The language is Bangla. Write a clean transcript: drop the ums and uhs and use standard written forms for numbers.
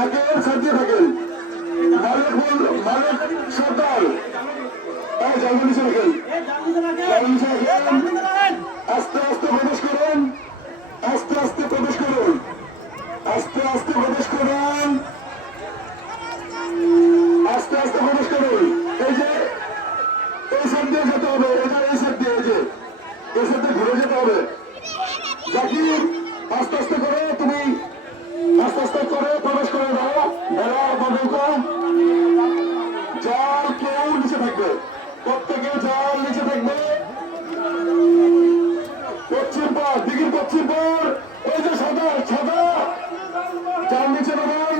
জাকের সাজিয়ে থাকেন মালিক সরকার জানতে নিচে রাখেন আস্তে আস্তে প্রবেশ করুন আস্তে আস্তে প্রবেশ করুন আস্তে আস্তে প্রবেশ করুন আস্তে আস্তে প্রবেশ করুন এই যে এই সাইড দিয়ে যেতে হবে এটা এই সাইড দিয়ে এই সাইড দিয়ে ঘুরে যেতে হবে জাকির আস্তে আস্তে করে তুমি আস্তে আস্তে করে প্রবেশ করে দাও বেড়ার বাবুকে জাল কেউ নিচে থাকবে প্রত্যেকে জাল নিচে থাকবে পশ্চিম পাড় দিঘির পশ্চিম পাড় ওই যে সাদা সাদা জাল নিচে দেবেন